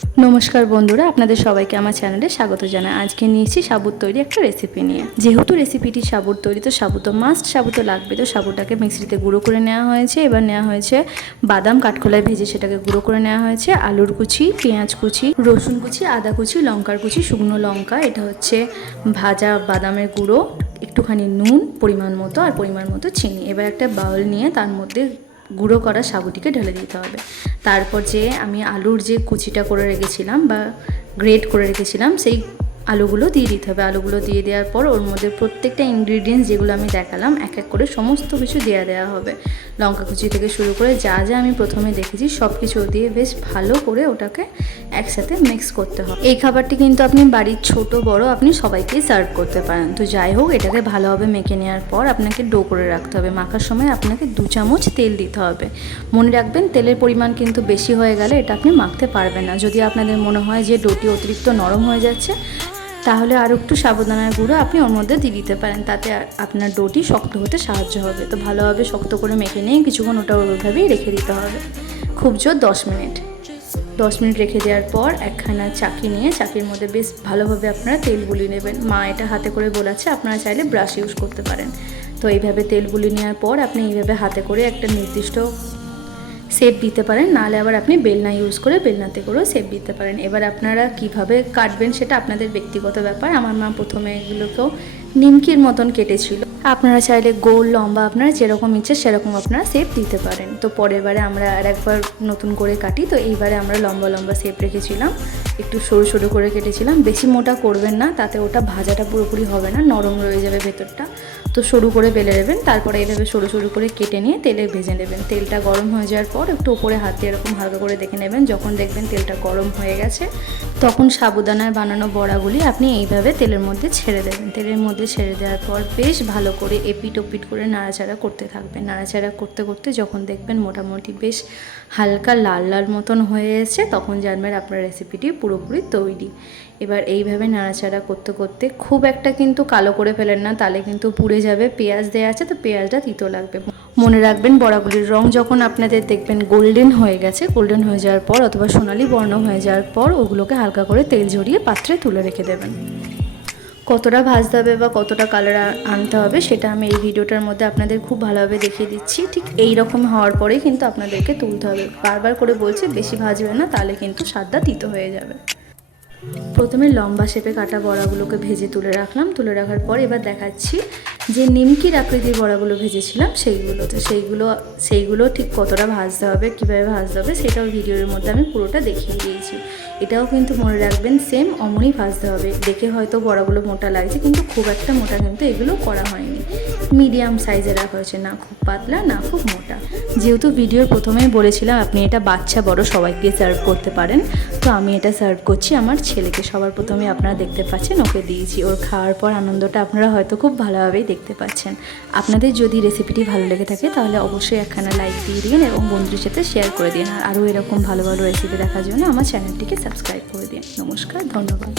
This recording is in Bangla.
নমস্কার বন্ধুরা, আপনাদের সবাইকে আমার চ্যানেলে স্বাগত জানাই। আজকে নিয়েছি সাবুর তৈরি একটা রেসিপি নিয়ে। যেহেতু রেসিপিটি সাবুর তৈরি, তো সাবু তো মাস্ট, সাবু তো লাগবে। তো সাবুটাকে মিক্সিতে গুঁড়ো করে নেওয়া হয়েছে। এবার নেওয়া হয়েছে বাদাম, কাঠখোলায় ভেজে সেটাকে গুঁড়ো করে নেওয়া হয়েছে। আলুর কুচি, পেঁয়াজ কুচি, রসুন কুচি, আদা কুচি, লঙ্কার কুচি, শুকনো লঙ্কা, এটা হচ্ছে ভাজা বাদামের গুঁড়ো, একটুখানি নুন পরিমাণ মতো, আর পরিমাণ মতো চিনি। এবার একটা বাউল নিয়ে তার মধ্যে গুঁড়ো করা সাবুটিকে ঢেলে দিতে হবে। তারপর যে আমি আলুর যে কুচিটা করে রেখেছিলাম বা গ্রেট করে রেখেছিলাম, সেই আলুগুলো দিয়ে দিতে হবে। আলুগুলো দিয়ে দেওয়ার পর ওর মধ্যে প্রত্যেকটা ইনগ্রিডিয়েন্টস যেগুলো আমি দেখালাম এক এক করে সমস্ত কিছু দেওয়া হবে। লঙ্কা কুচি থেকে শুরু করে যা যা আমি প্রথমে দেখেছি সব কিছু দিয়ে বেশ ভালো করে ওটাকে একসাথে মিক্স করতে হবে। এই খাবারটি কিন্তু আপনি বাড়ির ছোট বড় আপনি সবাইকেই সার্ভ করতে পারেন। তো যাই হোক, এটাকে ভালোভাবে মেখে নেওয়ার পর আপনাকে ডো করে রাখতে হবে। মাখার সময় আপনাকে 2 চামচ তেল দিতে হবে। মনে রাখবেন, তেলের পরিমাণ কিন্তু বেশি হয়ে গেলে এটা আপনি মাখতে পারবেন না। যদি আপনাদের মনে হয় যে ডোটি অতিরিক্ত নরম হয়ে যাচ্ছে, তাহলে আরও একটু সাবুদানার গুঁড়ো আপনি ওর মধ্যে দিয়ে দিতে পারেন, তাতে আপনার ডোটি শক্ত হতে সাহায্য হবে। তো ভালোভাবে শক্ত করে মেখে নিয়ে কিছুক্ষণ ওটা ওইভাবেই রেখে দিতে হবে, খুব জোর 10 মিনিট। 10 মিনিট রেখে দেওয়ার পর একখানা চাকি নিয়ে চাকির মধ্যে বেশ ভালোভাবে আপনারা তেল বুলিয়ে নেবেন। মা এটা হাতে করে বলেছে, আপনারা চাইলে ব্রাশ ইউজ করতে পারেন। তো এইভাবে তেল বুলিয়ে নেওয়ার পর আপনি এইভাবে হাতে করে একটা নির্দিষ্ট শেপ দিতে পারেন, নাহলে আবার আপনি বেলনা ইউজ করে বেলনাতে করেও শেপ দিতে পারেন। এবার আপনারা কিভাবে কাটবেন সেটা আপনাদের ব্যক্তিগত ব্যাপার। আমার মা প্রথমে এগুলোকেও নিমকির মতন কেটেছিল। আপনারা চাইলে গোল লম্বা আপনারা যেরকম ইচ্ছে সেরকম আপনারা শেপ দিতে পারেন। তো পরের বারে আমরা আর একবার নতুন করে কাটি। তো এইবারে আমরা লম্বা লম্বা শেপ রেখেছিলাম, একটু সরু সরু করে কেটেছিলাম। বেশি মোটা করবেন না, তাতে ওটা ভাজাটা পুরোপুরি হবে না, নরম রয়ে যাবে ভেতরটা। তো সরু করে বেলে নেবেন। তারপরে এইভাবে সরু সরু করে কেটে নিয়ে তেলে ভেজে নেবেন। তেলটা গরম হয়ে যাওয়ার পর একটু ওপরে হাত দিয়ে এরকম হালকা করে দেখে নেবেন। যখন দেখবেন তেলটা গরম হয়ে গেছে, তখন সাবুদানার বানানো বড়াগুলি আপনি এইভাবে তেলের মধ্যে ছেড়ে দেবেন। তেলের মধ্যে ছেড়ে দেওয়ার পর বেশ ভালো করে এপিট ওপিট করে নাড়াচাড়া করতে থাকবেন। নাড়াচাড়া করতে করতে যখন দেখবেন মোটামুটি বেশ হালকা লাল লাল মতন হয়ে এসেছে, তখন জানবেন আপনার রেসিপিটি পুরোপুরি তৈরি। এবার এইভাবে নাড়াচাড়া করতে করতে খুব একটা কিন্তু কালো করে ফেলেন না, তাহলে কিন্তু পুড়ে যাবে। পেঁয়াজ দেওয়া আছে, তো পেঁয়াজটা তিতো লাগবে। মনে রাখবেন, বড়াগুলির রং যখন আপনাদের দেখবেন গোল্ডেন হয়ে গেছে, গোল্ডেন হয়ে যাওয়ার পর অথবা সোনালি বর্ণ হয়ে যাওয়ার পর ওগুলোকে হালকা করে তেল ঝরিয়ে পাত্রে তুলে রেখে দেবেন। কতটা ভাজতে হবে বা কতটা কালার আনতে হবে সেটা আমি এই ভিডিওটার মধ্যে আপনাদের খুব ভালোভাবে দেখিয়ে দিচ্ছি। ঠিক এই রকম হওয়ার পরেই কিন্তু আপনাদেরকে তুলতে হবে। বারবার করে বলছি, বেশি ভাজবেন না, তাহলে কিন্তু স্বাদটা তিতো হয়ে যাবে। প্রথমে লম্বা শেপে কাটা বড়াগুলোকে ভেজে তুলে রাখলাম। তুলে রাখার পর এবার দেখাচ্ছি যে নিমকির আকৃতির বড়াগুলো ভেজেছিলাম সেইগুলো। তো সেইগুলো ঠিক কতটা ভাজতে হবে, কীভাবে ভাজতে হবে সেটাও ভিডিওর মধ্যে আমি পুরোটা দেখিয়ে দিয়েছি। এটাও কিন্তু মনে রাখবেন, সেম অমনই ভাজতে হবে। দেখে হয়তো বড়াগুলো মোটা লাগছে, কিন্তু খুব একটা মোটা কিন্তু এগুলো করা হয়নি। মিডিয়াম সাইজে রাখা হয়েছে, না খুব পাতলা না খুব মোটা। যেহেতু ভিডিওর প্রথমেই বলেছিলাম আপনি এটা বাচ্চা বড় সবাইকে সার্ভ করতে পারেন, তো আমি এটা সার্ভ করছি আমার ছেলেকে। সবার প্রথমে আপনারা দেখতে পাচ্ছেন ওকে দিয়েছি। ওর খাওয়ার পর আনন্দটা আপনারা হয়তো খুব ভালোভাবেই দেখতে পাচ্ছেন। আপনাদের যদি রেসিপিটি ভালো লেগে থাকে তাহলে অবশ্যই একখানা লাইক দিয়ে দিন এবং বন্ধুদের সাথে শেয়ার করে দিন। আর আরও এরকম ভালো ভালো রেসিপি দেখার জন্য আমার চ্যানেলটিকে সাবস্ক্রাইব করে দিন। নমস্কার, ধন্যবাদ।